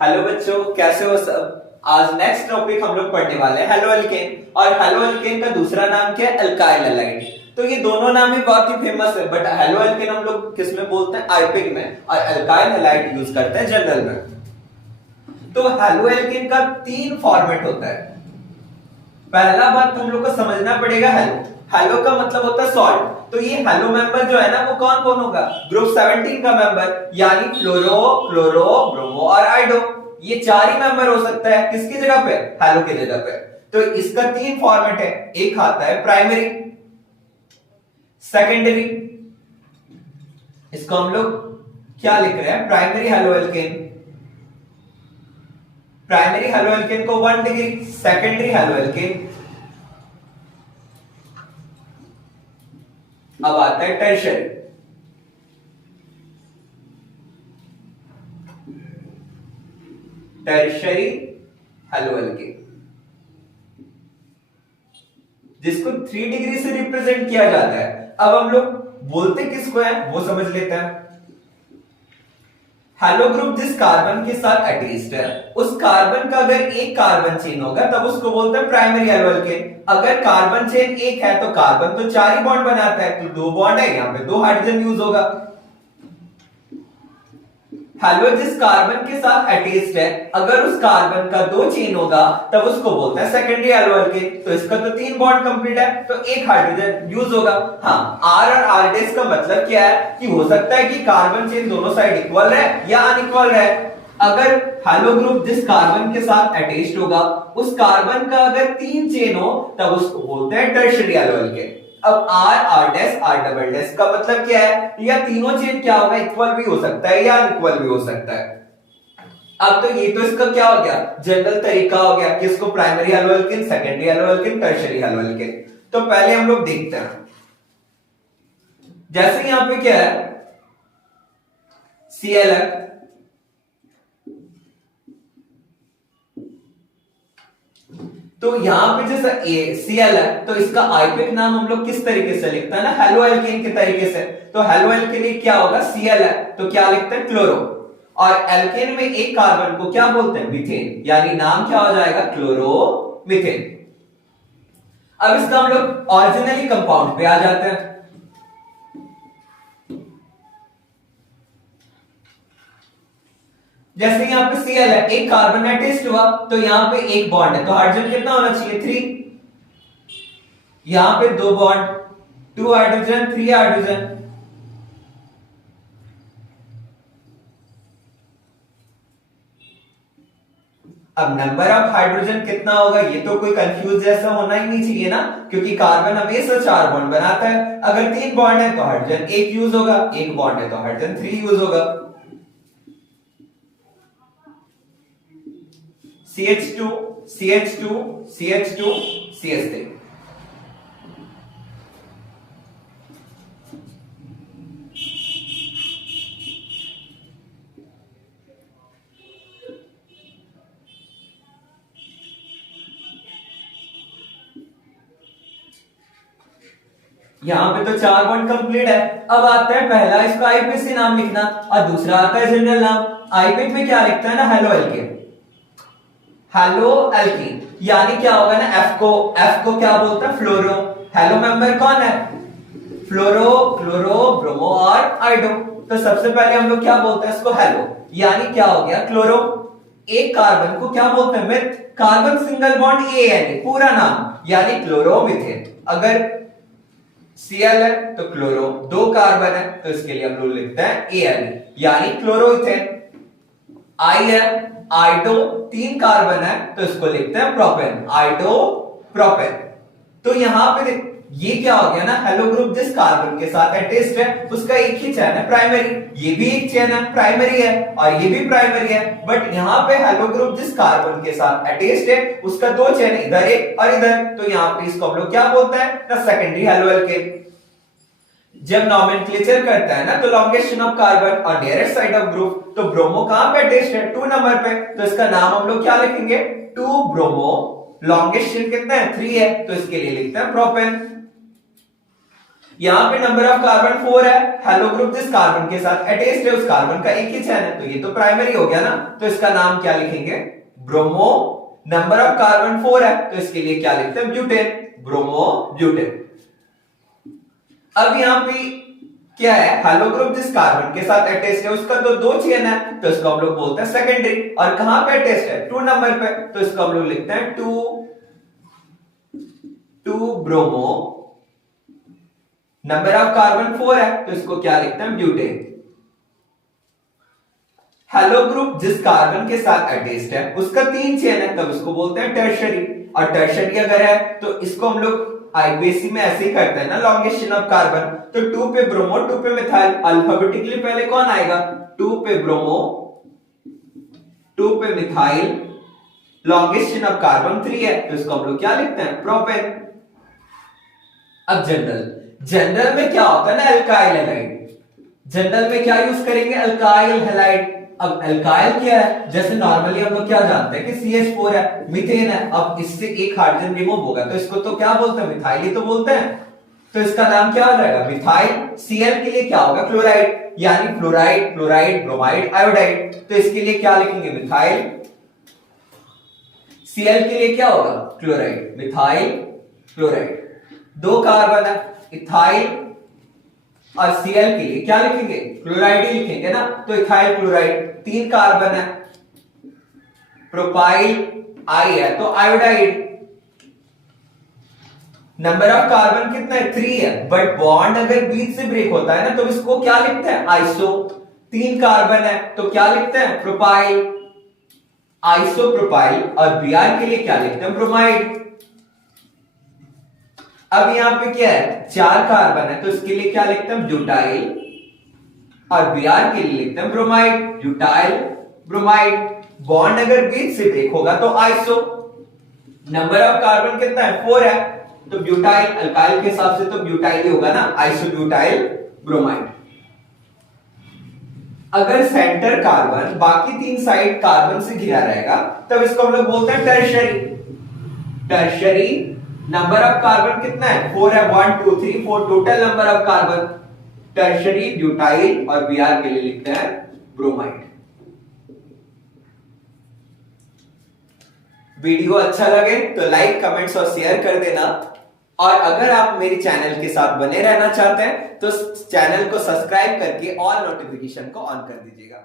Hello बच्चों, कैसे हो सब। आज नेक्स्ट टॉपिक हम लोग पढ़ने वाले हैं हेलो एल्केन। और हेलो एल्केन का दूसरा नाम क्या है? Alkyl halide. तो ये दोनों नाम ही बहुत ही फेमस है, बट हेलो एल्केन हम लोग किस में बोलते हैं? आईपिक में, और अल्काइल हैलाइड यूज करते हैं जनरल में। तो हेलो एल्केन का तीन फॉर्मेट होता है। पहला बात हम लोग को समझना पड़ेगा, हेलो हेलो का मतलब होता है सॉल्ट। तो ये हेलो मेंबर जो है ना, वो कौन कौन होगा? ग्रुप 17 का मेंबर, यानी फ्लोरो, क्लोरो, ब्रोमो और आइडो। ये चार ही मेंबर हो सकता है किसकी जगह पे? हेलो की जगह पे। तो इसका तीन फॉर्मेट है। एक आता है प्राइमरी, सेकेंडरी, इसको हम लोग क्या लिख रहे हैं? Primary halo alkane. Primary halo alkane को 1 डिग्री, सेकेंडरी हेलो एल्केन। अब आता है टर्शियरी। टर्शियरी हेलो एल्केन, जिसको 3 डिग्री से रिप्रेजेंट किया जाता है। अब हम लोग बोलते किसको है वो समझ लेते हैं। हेलो ग्रुप जिस कार्बन के साथ अटैच्ड है, उस कार्बन का अगर एक कार्बन चेन होगा तब उसको बोलते हैं प्राइमरी हेलो एल्केन। अगर कार्बन चेन एक है तो कार्बन तो चार ही बॉन्ड बनाता है, तो दो बॉन्ड है, यहां पे दो हाइड्रोजन यूज होगा। हेलो जिस कार्बन के साथ अटैच्ड है, अगर उस कार्बन का दो चेन होगा तब उसको बोलते हैं सेकेंडरी हेलो एल्केन। तो इसका तो तीन बॉन्ड कंप्लीट है, तो एक हाइड्रोजन यूज होगा। हाँ, आर और आर डेस का मतलब क्या है कि हो सकता है कि कार्बन चेन दोनों साइड इक्वल रहे या अनइक्वल रहे। अगर हेलो ग्रुप जिस कार्बन के साथ अटैच्ड होगा, उस कार्बन का अगर तीन चेन हो तब उसको बोलते हैं टर्शियरी हेलो एल्केन। अब R, R dash, R double dash का मतलब क्या है? या तीनों चेन क्या होगा? इक्वल भी हो सकता है या अनइक्वल भी हो सकता है। अब तो ये तो इसका क्या हो गया? जनरल तरीका हो गया कि इसको primary halo alkane, secondary halo alkane, tertiary halo alkene. तो पहले हम लोग देखते हैं, जैसे यहां पे क्या है, ClF, तो यहां पे जैसा Cl है, तो इसका आईपिक नाम हम लोग किस तरीके से लिखते हैं ना? हेलो एल्केन के तरीके से। तो हेलो एल्केन क्या होगा? Cl है, तो क्या लिखते हैं? क्लोरो। और एल्केन में एक कार्बन को क्या बोलते हैं? मीथेन, यानी नाम क्या हो जाएगा? Chloro methane. अब इसका हम लोग ऑरिजिनली कंपाउंड पे आ जाते हैं। जैसे यहां पे Cl है, एक कार्बन अटैच्ड हुआ, तो यहां पे एक बॉन्ड है, तो हाइड्रोजन कितना होना चाहिए? 3। यहां पे दो बॉन्ड, 2 हाइड्रोजन, 3 हाइड्रोजन। अब नंबर ऑफ हाइड्रोजन कितना होगा? ये तो कोई कंफ्यूज जैसा होना ही नहीं चाहिए ना, क्योंकि कार्बन हमेशा 4 बॉन्ड बनाता है। अगर 3 बॉन्ड है तो हाइड्रोजन 1 यूज होगा, एक बॉन्ड है तो हाइड्रोजन 3 यूज होगा। CH2, CH2, CH2, CH3। यहां पे तो 4 बॉन्ड कंप्लीट है। अब आता है पहला, इसका आईपीसी नाम लिखना, और दूसरा आता है जनरल नाम। आईपिक में क्या लिखता है ना? Halo alkane. हेलो एल्कीन, यानी क्या होगा ना? एफ को क्या बोलता है? फ्लोरो। हेलो मेंबर कौन है? फ्लोरो, क्लोरो, ब्रोमो और आइडो। तो सबसे पहले हम लोग क्या बोलते हैं इसको? हेलो, यानी क्या हो गया? क्लोरो। एक कार्बन को क्या बोलते हैं? Myth. Carbon single bond AN, पूरा नाम, यानी क्लोरोमीथेन। अगर Cl है तो क्लोरो, दो कार्बन है तो इसके लिए हम लोग लिखते हैं AN, यानी क्लोरोइथेन। I है, आइडो, 3 कार्बन है तो इसको लिखते हैं प्रोपेन, आइडो प्रोपेन। तो यहां पे ये क्या हो गया ना? हेलो ग्रुप जिस कार्बन के साथ अटैच्ड है, उसका एक ही चेन है प्राइमरी। ये भी एक चेन है प्राइमरी है, और ये भी प्राइमरी है। बट यहां पे हेलो ग्रुप जिस कार्बन के साथ अटैच्ड है, उसका दो चेन, इधर एक और इधर। तो यहां पे इसको हम लोग क्या बोलते हैं ना? Secondary halo alkane. जब नॉमेनक्लेचर करता है ना, तो लॉन्गेस्ट चेन ऑफ कार्बन और नियरेस्ट साइड ऑफ ग्रुप, तो ब्रोमो कहां पे अटैच्ड है? 2 नंबर पे, तो इसका नाम हम लोग क्या लिखेंगे? 2 ब्रोमो। लॉन्गेस्ट चेन कितना है? 3 है, तो इसके लिए लिखते हैं प्रोपेन। यहाँ पे नंबर ऑफ कार्बन 4 है, हेलो ग्रुप जिस कार्बन के साथ अटैच्ड है उस कार्बन का एक ही चेन है, तो ये तो प्राइमरी हो गया ना, तो इसका नाम क्या लिखेंगे, ब्रोमो। नंबर ऑफ कार्बन 4 है तो इसके लिए क्या लिखते हैं, ब्यूटेन, ब्रोमो ब्यूटेन। अब यहाँ पे क्या है, हेलो ग्रुप जिस कार्बन के साथ अटैच्ड है उसका तो दो चेन है, तो इसको हम लोग बोलते हैं सेकेंडरी। और कहां पे अटैच्ड है, 2 नंबर पे, तो इसको हम लोग लिखते हैं 2 ब्रोमो। नंबर ऑफ कार्बन 4 है तो इसको क्या लिखते हैं, ब्यूटेन। हेलो ग्रुप जिस कार्बन के साथ अटैच्ड है उसका 3 चेन है, तब इसको बोलते हैं टर्शरी। और टर्शरी अगर है तो इसको हम लोग आईपीएससी में ऐसे ही करते हैं ना, लॉन्गेस्ट चेन ऑफ कार्बन। तो 2 पे ब्रोमो, 2 पे मिथाइल, अल्फाबेटिकली पहले कौन आएगा, 2 पे ब्रोमो, 2 पे methyl, longest chain of carbon 3 है तो इसको हम लोग क्या लिखते हैं, प्रोपेन। अब जनरल में क्या होता है ना, अल्काइल हैलाइड। जनरल में क्या यूज करेंगे, अल्काइल हैलाइड। अब अल्काइल क्या है, जैसे नॉर्मली हम लोग क्या जानते हैं कि CH4 है, मीथेन है। अब इससे एक हाइड्रोजन रिमूव होगा तो इसको तो क्या बोलते हैं, मिथाइल ही तो बोलते हैं। तो इसका नाम क्या हो जाएगा, मिथाइल। Cl के लिए क्या होगा, क्लोराइड, यानी फ्लोराइड, क्लोराइड, ब्रोमाइड, आयोडाइड। तो इसके लिए क्या लिखेंगे, मिथाइल। Cl के लिए क्या होगा, क्लोराइड, मिथाइल क्लोराइड। 2 कार्बन है, इथाइल। और Cl के लिए क्या लिखेंगे, क्लोराइड ही लिखेंगे ना, तो इथाइल क्लोराइड। 3 कार्बन है, प्रोपाइल, I है तो आयोडाइड। नंबर ऑफ कार्बन कितना है, 3 है, बट बॉन्ड अगर बीच से ब्रेक होता है ना तो इसको क्या लिखते हैं, आइसो। 3 कार्बन है तो क्या लिखते हैं, प्रोपाइल, आइसोप्रोपाइल। और Br के लिए क्या लिखते हैं, ब्रोमाइड। अब यहां पे क्या है, 4 कार्बन है तो इसके लिए क्या लिखते हैं, ब्यूटाइल। और Br के लिए लिखते हैं ब्रोमाइड, ब्यूटाइल ब्रोमाइड। बॉन्ड अगर बीच से ब्रेक होगा तो आइसो। नंबर ऑफ कार्बन कितना है, 4 है, तो ब्यूटाइल, अल्काइल के हिसाब से तो ब्यूटाइल ही होगा ना, आइसोब्यूटाइल ब्रोमाइड। अगर सेंटर कार्बन बाकी 3 साइड कार्बन से घिरा रहेगा तब इसको हम लोग बोलते हैं tertiary. Tertiary number of carbon कितना है, 4 है, 1 2 3 4 total number of carbon. Tertiary, butyl और Br के लिए लिखते हैं ब्रोमाइड। वीडियो अच्छा लगे तो लाइक, कमेंट्स और शेयर कर देना। और अगर आप मेरे चैनल के साथ बने रहना चाहते हैं तो चैनल को सब्सक्राइब करके ऑल नोटिफिकेशन को ऑन कर दीजिएगा।